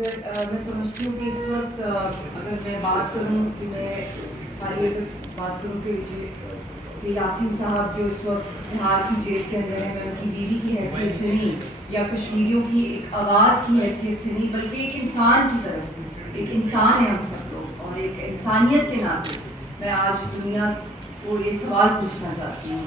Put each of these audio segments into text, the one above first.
مگر میں سمجھتی ہوں کہ اس وقت اگر میں بات کروں کہ میں ہماری اگر بات کروں کہ یاسین صاحب جو اس وقت بہار کی جیل کے اندر ہیں، میں ان کی بیوی کی حیثیت سے نہیں یا کشمیریوں کی ایک آواز کی حیثیت سے نہیں، بلکہ ایک انسان کی طرف سے، ایک انسان ہے ہم سب لوگ، اور ایک انسانیت کے ناطے میں آج دنیا کو یہ سوال پوچھنا چاہتی ہوں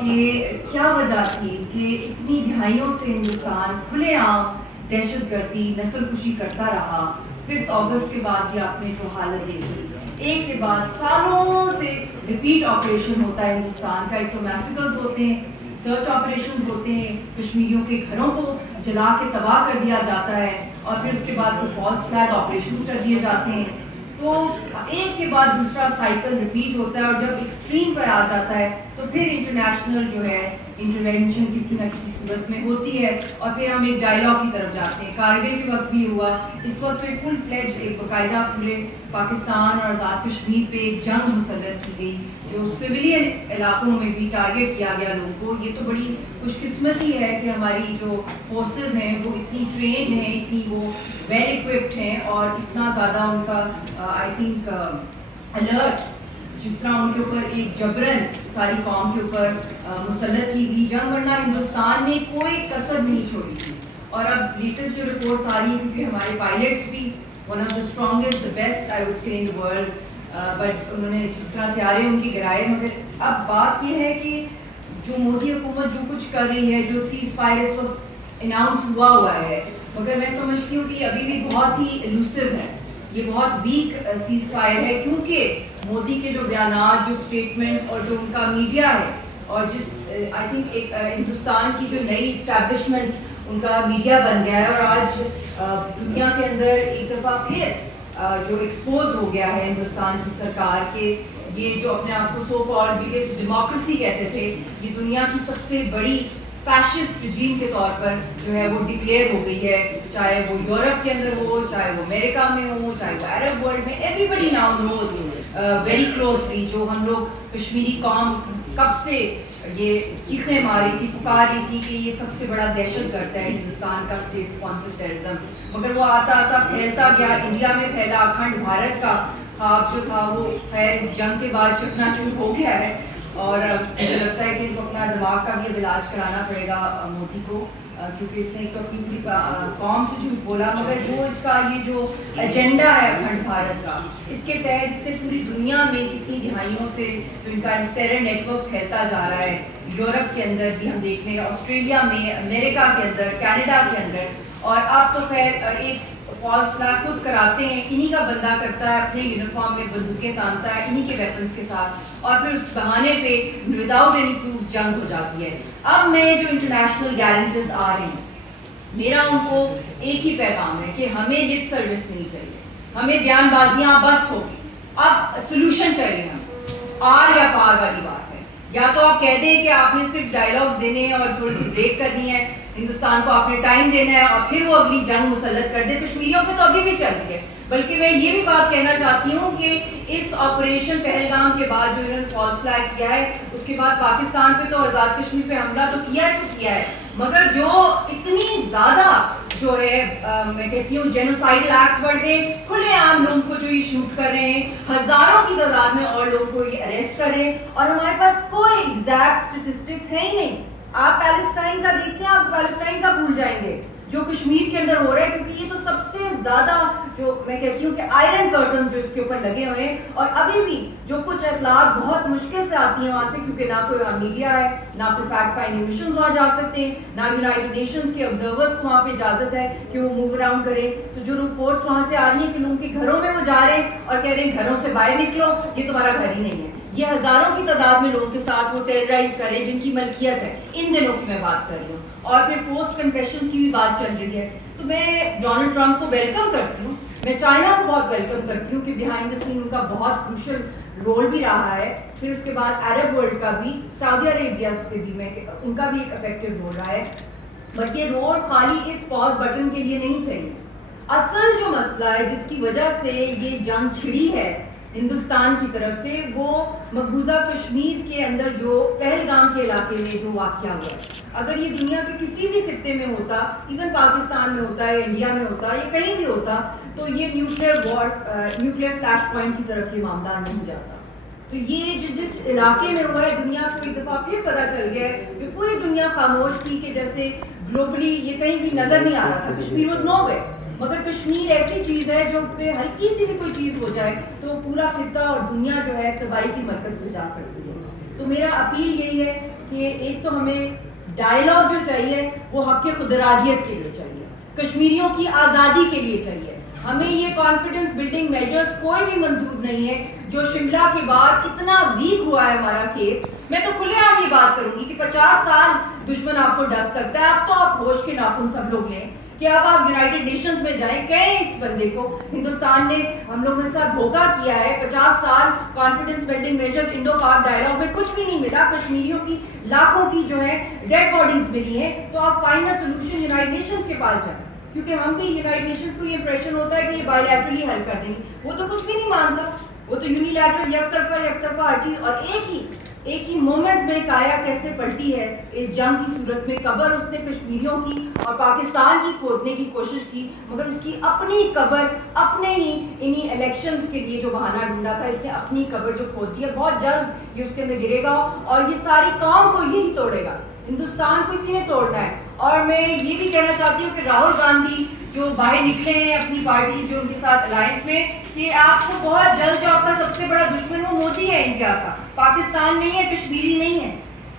کہ کیا وجہ تھی کہ اتنی دہائیوں سے ہندوستان کھلے عام دہشت گردی نسل کشی کرتا رہا. 5 اگست کے بعد یہ آپ نے جو حالت دیکھی، ایک کے بعد سالوں سے ریپیٹ آپریشن ہوتا ہے ہندوستان کا. ایک تو میسیکرز ہوتے ہیں، سرچ آپریشن ہوتے ہیں، کشمیریوں کے گھروں کو جلا کے تباہ کر دیا جاتا ہے، اور پھر اس کے بعد فالس فلیگ آپریشن کر دیے جاتے ہیں. تو ایک کے بعد دوسرا سائیکل ریپیٹ ہوتا ہے، اور جب ایکسٹریم پر آ جاتا ہے تو پھر انٹرنیشنل جو ہے انٹرونشن کسی نہ کسی صورت میں ہوتی ہے، اور پھر ہم ایک ڈائلاگ کی طرف جاتے ہیں. کارگل کے وقت بھی ہوا، اس وقت تو ایک فل فلیج ایک باقاعدہ پورے پاکستان اور آزاد کشمیر پہ ایک جنگ مسلط کی گئی جو سویلین علاقوں میں بھی ٹارگیٹ کیا گیا لوگوں کو. یہ تو بڑی خوش قسمتی ہے کہ ہماری جو فورسز ہیں وہ اتنی ٹرینڈ ہیں، اتنی وہ ویل ایکوپڈ ہیں، اور اتنا زیادہ ان کا آئی تھنک الرٹ، جس طرح ان کے اوپر ایک جبرن ساری قوم کے اوپر مسلط کی گئی جنگ، ورنہ ہندوستان نے کوئی کسر نہیں چھوڑی تھی. اور اب لیٹسٹ جو رپورٹس آ رہی ہیں، کیونکہ ہمارے پائلٹس بھی one of the strongest the best I would say in the world, but انہوں نے جس طرح تیارے ان کی گرائے. مگر اب بات یہ ہے کہ جو مودی حکومت جو کچھ کر رہی ہے، جو سیز فائر اس وقت اناؤنس ہوا ہے، مگر میں سمجھتی ہوں کہ ابھی بھی بہت ہی ایلوسو ہے، یہ بہت ویک سیز فائر ہے، کیونکہ مودی کے جو بیانات، جو اسٹیٹمنٹس، اور جو ان کا میڈیا ہے، اور جس آئی تھنک ایک ہندوستان کی جو نئی اسٹیبلشمنٹ ان کا میڈیا بن گیا ہے، اور آج دنیا کے اندر ایک دفعہ پھر جو ایکسپوز ہو گیا ہے ہندوستان کی سرکار کے یہ جو اپنے آپ کو سو کالڈ بگیسٹ ڈیموکریسی کہتے تھے، یہ دنیا کی سب سے بڑی فیشسٹ رجیم کے طور پر جو ہے وہ ڈکلیئر ہو گئی ہے. چاہے وہ یورپ کے اندر ہو، چاہے وہ امریکہ میں ہو، چاہے وہ عرب ورلڈ میں، ایوری بڈی ناؤ نوز ویری کلوزلی. جو ہم لوگ کشمیری قوم کب سے یہ چیخیں ماری تھی، پکاری تھی کہ یہ سب سے بڑا دہشت گرد ہے ہندوستان کا اسٹیٹ اسپانسر ٹیررزم، مگر وہ آتا آتا پھیلتا گیا، انڈیا میں پھیلا. اکھنڈ بھارت کا خواب جو تھا وہ خیر جنگ کے بعد چکنا چور ہو گیا ہے، اور مجھے لگتا ہے کہ ان کو اپنا دماغ کا بھی اب علاج کرانا پڑے گا مودی کو، کیونکہ اس نے ایک تو اپنی پوری قوم سے جھوٹ بولا، مگر جو اس کا یہ جو ایجنڈا ہے اکھنڈ بھارت کا، اس کے تحت اس سے پوری دنیا میں کتنی دہائیوں سے جو ان کا ٹیرر نیٹ ورک پھیلتا جا رہا ہے. یورپ کے اندر بھی ہم دیکھ لیں، آسٹریلیا میں، امریکہ کے اندر، کینیڈا کے اندر، اور اب تو خیر ایک فالس فلیگ خود کراتے ہیں، انہی کا بندہ کرتا ہے، اپنے یونیفارم میں بندوقیں تانتا ہے انہی کے ویپنس کے ساتھ، اور پھر اس بہانے پہ وداؤٹ اینی پروف جنگ ہو جاتی ہے. اب میں جو انٹرنیشنل گارنٹیز آ رہے ہیں، میرا ان کو ایک ہی پیغام ہے کہ ہمیں لپ سروس نہیں چاہیے، ہمیں بیان بازیاں بس ہوگی، اب سلوشن چاہیے. ہم آر یا پار والی بات ہے، یا تو آپ کہہ دیں کہ آپ نے صرف ڈائلاگز دینے ہیں اور تھوڑی سی بریک کرنی ہے، ہندوستان کو آپ نے ٹائم دینا ہے، اور پھر وہ اگلی جنگ مسلط کر دیں. کشمیریوں پہ تو ابھی بھی چل رہی ہے، بلکہ میں یہ بھی بات کہنا چاہتی ہوں کہ اس آپریشن پہلگام کے بعد جو انہوں نے فالس فلیگ کیا ہے، اس کے بعد پاکستان پہ تو آزاد کشمیر پہ حملہ تو کیا ہے، مگر جو اتنی زیادہ جو ہے میں کہتی ہوں جینوسائڈل ایکٹس بڑھ گئے، کھلے عام لوگوں کو جو یہ شوٹ کر رہے ہیں، ہزاروں کی تعداد میں اور لوگوں کو یہ اریسٹ کر رہے ہیں، اور ہمارے پاس کوئی ایگزیکٹ اسٹیٹسٹکس ہے ہی نہیں. آپ پیلسٹائن کا دیکھتے ہیں، آپ پیلسٹائن کا بھول جائیں گے جو کشمیر کے اندر ہو رہا ہے، کیونکہ یہ تو سب سے زیادہ جو میں کہتی ہوں کہ آئرن کرٹن جو اس کے اوپر لگے ہوئے ہیں. اور ابھی بھی جو کچھ اطلاعات بہت مشکل سے آتی ہیں وہاں سے، کیونکہ نہ کوئی وہاں میڈیا ہے، نہ کوئی فیکٹ فائنڈنگ مشنز وہاں جا سکتے ہیں، نہ یونائٹڈ نیشنز کے آبزرورز کو وہاں پہ اجازت ہے کہ وہ موو اراؤنڈ کریں. تو جو رپورٹس وہاں سے آ رہی ہیں کہ لوگوں کے گھروں میں وہ جا رہے ہیں اور کہہ رہے ہیں گھروں سے باہر نکلو، یہ تمہارا گھر ہی نہیں ہے. یہ ہزاروں کی تعداد میں لوگوں کے ساتھ وہ ٹیررائز کریں جن کی ملکیت ہے، ان دنوں کی میں بات کر رہی ہوں. اور پھر پوسٹ کنفیشن کی بھی بات چل رہی ہے. تو میں ڈونلڈ ٹرمپ کو ویلکم کرتی ہوں، میں چائنا کو بہت ویلکم کرتی ہوں کہ بیہائنڈ دا سین ان کا بہت کروشل رول بھی رہا ہے. پھر اس کے بعد عرب ورلڈ کا بھی، سعودی عربیہ سے بھی میں ان کا بھی ایک افیکٹو رول رہا ہے. بٹ یہ رول خالی اس پاز بٹن کے لیے نہیں چاہیے. اصل جو مسئلہ ہے جس کی وجہ سے یہ جنگ چھڑی ہے ہندوستان کی طرف سے وہ مقبوضہ کشمیر کے اندر جو پہلگام کے علاقے میں جو واقعہ ہوا ہے. اگر یہ دنیا کے کسی بھی خطے میں ہوتا, ایون پاکستان میں ہوتا ہے, انڈیا میں ہوتا ہے, یا کہیں بھی ہوتا, تو یہ نیوکلیئر فلیش پوائنٹ کی طرف یہ معاملہ نہیں جاتا. تو یہ جو جس علاقے میں ہوا ہے, دنیا کو ایک دفعہ پھر پتہ چل گیا ہے کہ پوری دنیا خاموش تھی کہ جیسے گلوبلی یہ کہیں بھی نظر نہیں آ رہا تھا. کشمیر واز نو وے, مگر کشمیر ایسی چیز ہے جو پہ ہلکی سی بھی کوئی چیز ہو جائے تو پورا خطہ اور دنیا جو ہے تباہی کی مرکز پہ جا سکتی ہے. تو میرا اپیل یہی ہے کہ ایک تو ہمیں ڈائلاگ جو چاہیے وہ حق خود ارادیت کے لیے چاہیے, کشمیریوں کی آزادی کے لیے چاہیے. ہمیں یہ کانفیڈنس بلڈنگ میجرز کوئی بھی منظور نہیں ہے جو شملہ کے بعد اتنا ویک ہوا ہے ہمارا کیس. میں تو کھلے عام یہ بات کروں گی کہ 50 سال دشمن آپ کو ڈس سکتا ہے. اب تو آپ ہوش کے ناخن سب لوگ لیں کہ اب آپ یونائٹڈ نیشنز میں جائیں, کہیں اس بندے کو ہندوستان نے ہم لوگوں کے ساتھ دھوکہ کیا ہے. 50 سال کانفیڈنس بلڈنگ میجرز انڈو پاک ڈائلاگ میں کچھ بھی نہیں ملا, کشمیریوں کی لاکھوں کی جو ہے ڈیڈ باڈیز ملی ہیں. تو آپ فائنل سولوشن یونائٹڈ نیشنز کے پاس جائیں, کیونکہ ہم بھی یونائٹڈ نیشنز کو یہ امپریشن ہوتا ہے کہ یہ بائی لیٹرلی حل کر دیں گے. وہ تو کچھ بھی نہیں مانتا, وہ تو یونیلیٹرل یک طرفہ ہر چیز. اور ایک ہی مومنٹ میں کایا کیسے پلٹی ہے اس جنگ کی صورت میں. قبر اس نے کشمیریوں کی اور پاکستان کی کھودنے کی کوشش کی, مگر اس کی اپنی قبر اپنے ہی انہی الیکشنز کے لیے جو بہانہ ڈھونڈا تھا, اس نے اپنی قبر جو کھود دی ہے. بہت جلد یہ اس کے اندر گرے گا اور یہ ساری قوم کو یہی توڑے گا. ہندوستان کو اسی نے توڑنا ہے. اور میں یہ بھی کہنا چاہتی ہوں کہ راہل گاندھی جو باہر نکلے ہیں اپنی پارٹی جو ان کے ساتھ الائنس میں, کہ آپ کو بہت جلد جو آپ کا سب سے بڑا دشمن وہ مودی ہے انڈیا کا, پاکستان نہیں ہے, کشمیری نہیں ہے.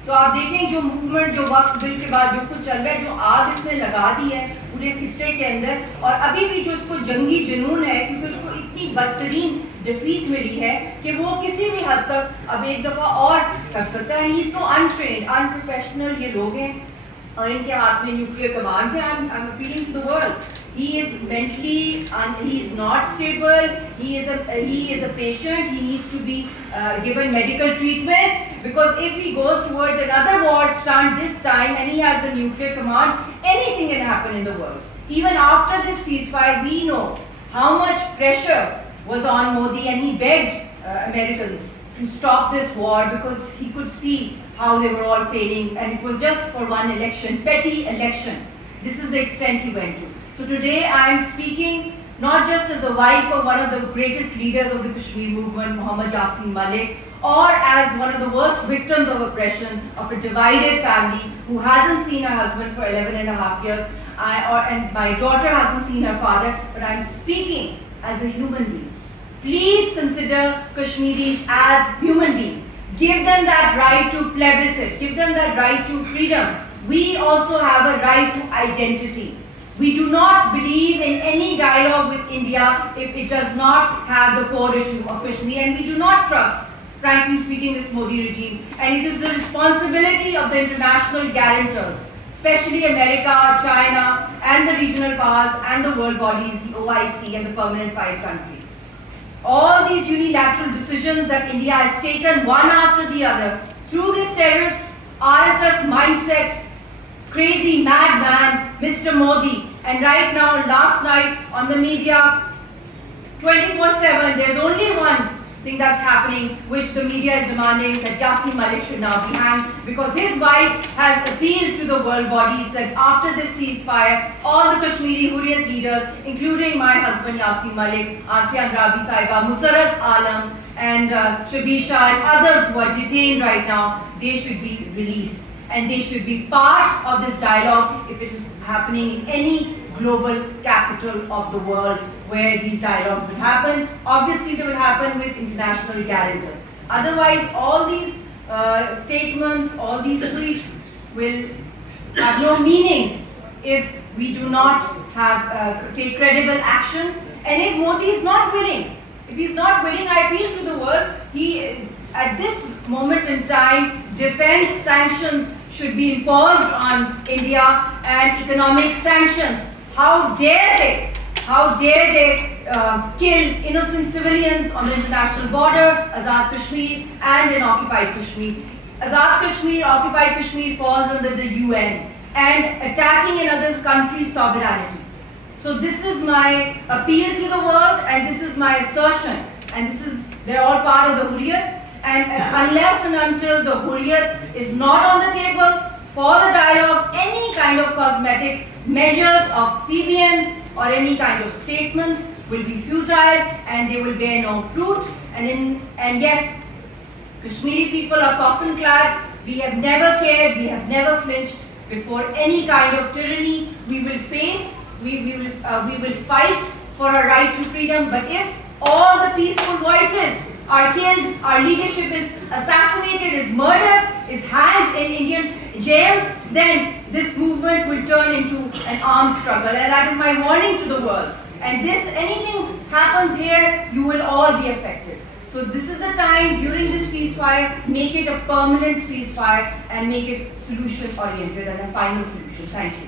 تو آپ دیکھیں جو موومنٹ جو وقت بل کے بعد جو کچھ چل رہا ہے, جو آگ اس نے لگا دی ہے پورے خطے کے اندر, اور ابھی بھی جو اس کو جنگی جنون ہے کیونکہ اس کو اتنی بدترین ڈیفیٹ ملی ہے کہ وہ کسی بھی حد تک اب ایک دفعہ اور کر سکتا ہے. ہی سو انٹرینڈ انپروفیشنل یہ لوگ ہیں, اور ان کے ہاتھ میں نیوکلیئر کمانڈز ہیں. I'm appealing to the world. He is mentally, he is not stable. He is a patient. He needs to be given medical treatment, because if he goes towards another war stunt this time and he has the nuclear commands, anything can happen in the world. Even after this ceasefire, we know how much pressure was on Modi, and he begged Americans to stop this war because he could see how they were all failing, and it was just for one election, petty election. This is the extent he went to. So today I am speaking not just as a wife of one of the greatest leaders of the Kashmir movement, Mohammad Yasin Malik, or as one of the worst victims of oppression of a divided family who hasn't seen her husband for 11 and a half years, and my daughter hasn't seen her father, but I am speaking as a human being. Please consider Kashmiris as human beings. Give them that right to plebiscite. Give them that right to freedom. We also have a right to identity. We do not believe in any dialogue with India if it does not have the core issue of Kashmir, and we do not trust, frankly speaking, this Modi regime. And it is the responsibility of the international guarantors, especially America, China, and the regional powers and the world bodies, the OIC and the permanent five countries. All these unilateral decisions that India has taken one after the other through this terrorist RSS mindset, crazy madman Mr. Modi. And right now, last night on the media 24/7, there's only one thing that's happening which the media is demanding, that Yasin Malik should now be hanged, because his wife has appealed to the world bodies that after this ceasefire, all the Kashmiri Hurriyat leaders, including my husband Yasin Malik, Asya Andrabi Saiba, Musarrat Alam, and Shabir Shah and others who are detained right now, they should be released. And they should be part of this dialogue if it is happening in any global capital of the world where these dialogues will happen. Obviously, they will happen with international guarantors. Otherwise, all these statements, all these tweets will have no meaning if we do not have take credible actions. And if Modi is not willing, if he is not willing, I appeal to the world. He, at this moment in time, defense sanctions should be imposed on India, and economic sanctions. How dare they kill innocent civilians on the international border, Azad Kashmir, and in occupied Kashmir. Azad Kashmir, occupied Kashmir falls under the UN, and attacking another country's sovereignty. So this is my appeal to the world, and this is my assertion and they're all part of the Hurriyat. And unless and until the Hurriyat is not on the table for the dialogue, any kind of cosmetic measures of CBMs or any kind of statements will be futile and they will bear no fruit. And yes, Kashmiri people are coffin clad. We have never cared, we have never flinched before any kind of tyranny. We will face, we will fight for our right to freedom. But if all the peaceful voices are killed, our leadership is assassinated, is murdered, is hanged in Indian jails, then this movement will turn into an armed struggle. And that is my warning to the world. And anything happens here, you will all be affected. So this is the time during this ceasefire, make it a permanent ceasefire and make it solution oriented and a final solution. Thank you.